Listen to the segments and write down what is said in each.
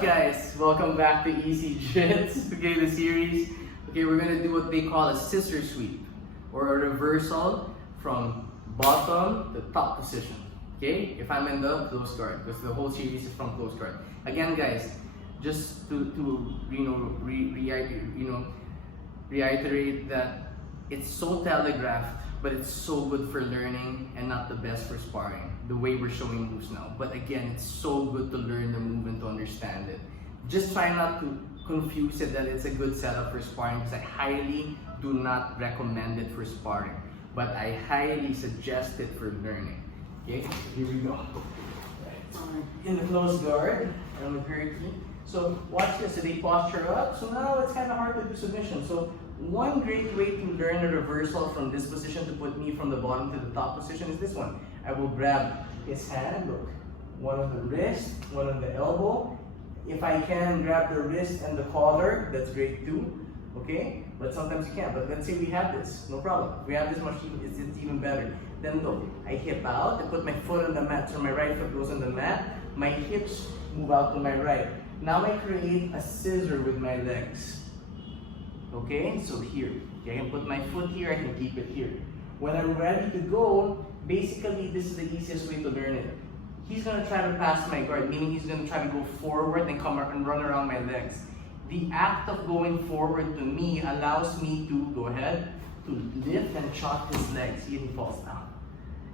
up, guys? Welcome back to Easy Jits. Okay, the series. Okay, we're gonna do what they call a scissor sweep, or a reversal from bottom to top position. Okay, if I'm in the close guard, because the whole series is from close guard. Again, guys, just to reiterate that it's so telegraphed, but it's so good for learning and not the best for sparring, the way we're showing moves now. But again, it's so good to learn the move and to understand it. Just try not to confuse it that it's a good setup for sparring, because I highly do not recommend it for sparring, but I highly suggest it for learning. Okay, here we go. In the close guard, and with Herky. So watch this, so they posture up. So now it's kind of hard to do submission. So one great way to learn a reversal from this position to put me from the bottom to the top position is this one. I will grab his hand, look, one on the wrist, one on the elbow. If I can grab the wrist and the collar, that's great too, okay? But sometimes you can't. But let's say we have this, no problem. If we have this much, it's even better. Then look, I hip out, I put my foot on the mat, so my right foot goes on the mat, my hips move out to my right. Now I create a scissor with my legs. Okay, so here, okay, I can put my foot here, I can keep it here. When I'm ready to go, basically this is the easiest way to learn it. He's gonna try to pass my guard, meaning he's gonna try to go forward and come up and run around my legs. The act of going forward to me allows me to go ahead, to lift and chop his legs. See, and he falls down.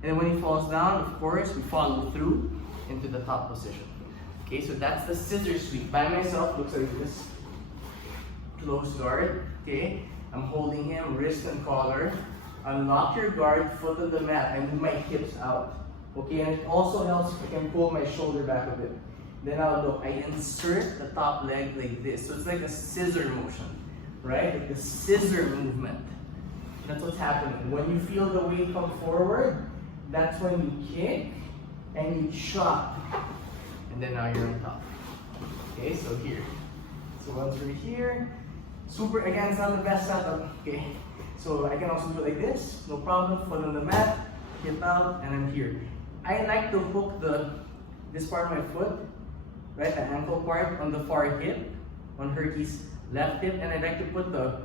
And then when he falls down, of course, we follow through into the top position. Okay, so that's the scissor sweep. By myself, looks like this. Close guard, okay? I'm holding him, wrist and collar. Unlock your guard, foot on the mat. I move my hips out. Okay, and it also helps if I can pull my shoulder back a bit. Then I'll look, I insert the top leg like this. So it's like a scissor motion, right? Like the scissor movement. That's what's happening. When you feel the weight come forward, that's when you kick and you chop. And then now you're on top. Okay, so here. So once we're here, super, again, it's not the best setup. Okay, so I can also do it like this, no problem. Foot on the mat, hip out, and I'm here. I like to hook this part of my foot, right, the ankle part, on the far hip, on Herky's left hip, and I like to put the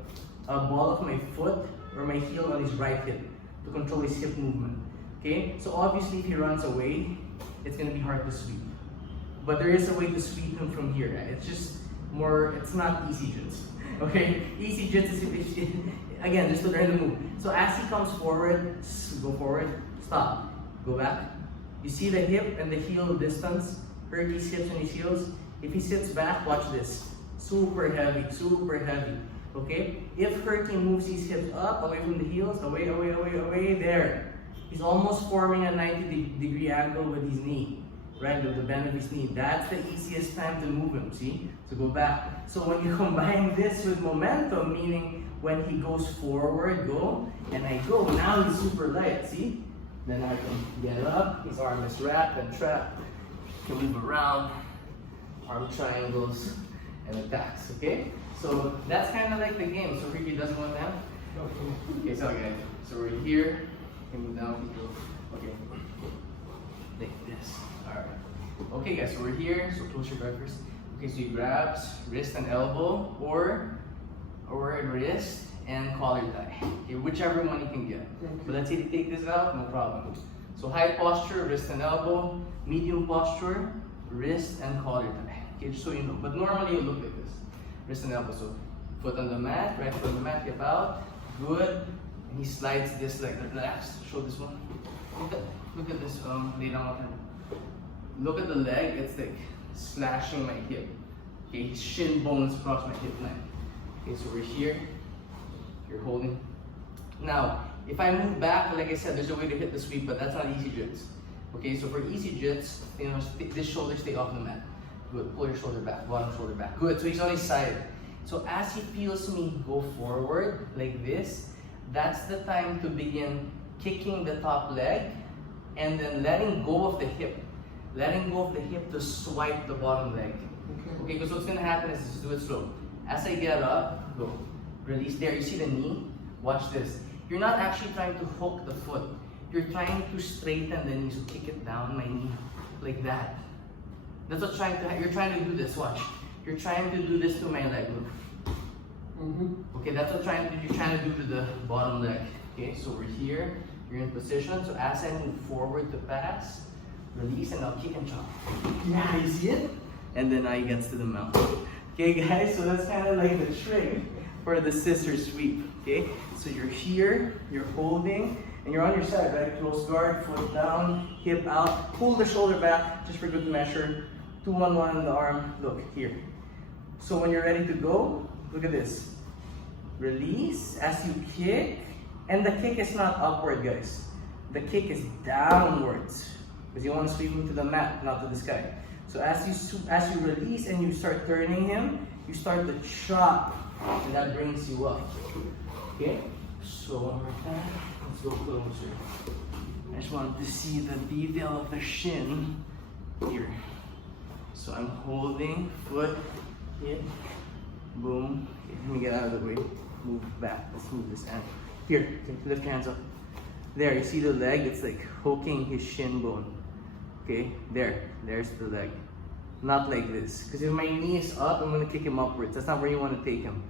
ball of my foot or my heel on his right hip to control his hip movement. Okay, so obviously if he runs away, it's gonna be hard to sweep. But there is a way to sweep him from here. Right? It's just more, it's not easy jits. Okay, easy jits is, again, just to learn the move. So as he comes forward, go forward, stop, go back. You see the hip and the heel distance, Herky's hips and his heels. If he sits back, watch this. Super heavy, okay? If Herky moves his hips up, away from the heels, away, there. He's almost forming a 90-degree angle with his knee, right, with the bend of his knee. That's the easiest time to move him, see? So go back. So when you combine this with momentum, meaning when he goes forward, go, and I go, now he's super light, see? Then I can get up, his arm is wrapped and trapped. Can move around, arm triangles, and attacks, okay? So that's kind of like the game. So Ricky doesn't want that? Okay, so again, so we're here, can move down, okay, like this, all right. Okay guys, so we're here, so close your guard first. Okay, so he grabs wrist and elbow, or wrist and collar tie. Okay, whichever one you can get. But let's say they take this out, no problem. So high posture, wrist and elbow. Medium posture, wrist and collar tie. Okay, just so you know. But normally you look like this. Wrist and elbow. So foot on the mat, right foot on the mat, hip out. Good. And he slides this like relax. Show this one. Look at this, lay down. Look at the leg, it's like slashing my hip. Okay, his shin bones across my hip line. Okay, so we're here. You're holding. Now, if I move back, like I said, there's a way to hit the sweep, but that's not easy jits. Okay, so for easy jits, you know, this shoulder stay off the mat. Good. Pull your shoulder back, bottom shoulder back. Good. So he's on his side. So as he feels me go forward like this, that's the time to begin kicking the top leg and then letting go of the hip. Letting go of the hip to swipe the bottom leg. Okay, because what's gonna happen is just do it slow. As I get up, go. Release there. You see the knee? Watch this. You're not actually trying to hook the foot. You're trying to straighten the knee. So kick it down my knee like that. That's what you're trying to do this, watch. You're trying to do this to my leg, look. Okay, that's what you're trying to do to the bottom leg. Okay, so we're here, you're in position. So as I move forward to pass, release, and I'll kick and chop. Yeah, you see it? And then now he gets to the mount. Okay guys, so that's kind of like the trick for the scissor sweep. Okay, so you're here, you're holding, and you're on your side, right? Close guard, foot down, hip out, pull the shoulder back, just for good measure. 2-1-1 in the arm, look here. So when you're ready to go, look at this. Release as you kick, and the kick is not upward, guys. The kick is downwards, because you want to sweep him to the mat, not to the sky. So as you release and you start turning him, you start to chop, and that brings you up. Okay? So one more time. Let's go closer. I just wanted to see the detail of the shin here. So I'm holding, foot, hit, boom. Okay, let me get out of the way. Move back. Let's move this hand. Here, okay, lift your hands up. There, you see the leg? It's like hooking his shin bone. Okay, there's the leg. Not like this. Because if my knee is up, I'm going to kick him upwards. That's not where you want to take him.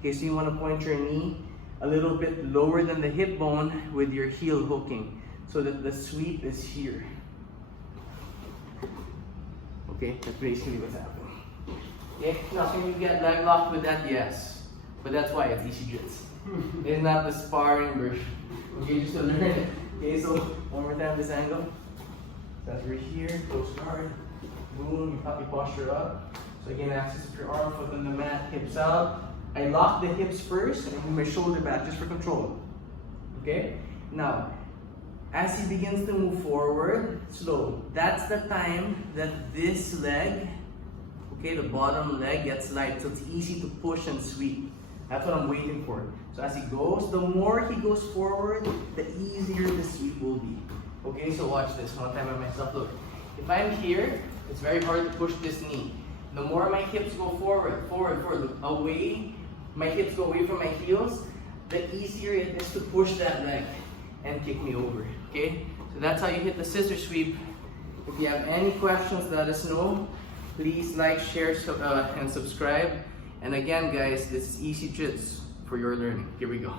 Okay, so you want to point your knee a little bit lower than the hip bone with your heel hooking, so that the sweep is here. Okay, that's basically what's happening. Okay, now can you get leg locked with that? Yes. But that's why it's easy jits. It's not the sparring version. Okay, just to learn it. Okay, so one more time this angle. So as we're here, close guard, boom, you pop your posture up. So again, axis of your arm, foot on the mat, hips out. I lock the hips first and move my shoulder back just for control. Okay? Now, as he begins to move forward, slow. That's the time that this leg, okay, the bottom leg gets light, so it's easy to push and sweep. That's what I'm waiting for. So as he goes, the more he goes forward, the easier the sweep will be. Okay, so watch this. One time by myself, look. If I'm here, it's very hard to push this knee. The more my hips go forward, look, away, my hips go away from my heels, the easier it is to push that leg and kick me over. Okay, so that's how you hit the scissor sweep. If you have any questions, let us know. Please like, share, and subscribe. And again, guys, this is easy jits for your learning. Here we go.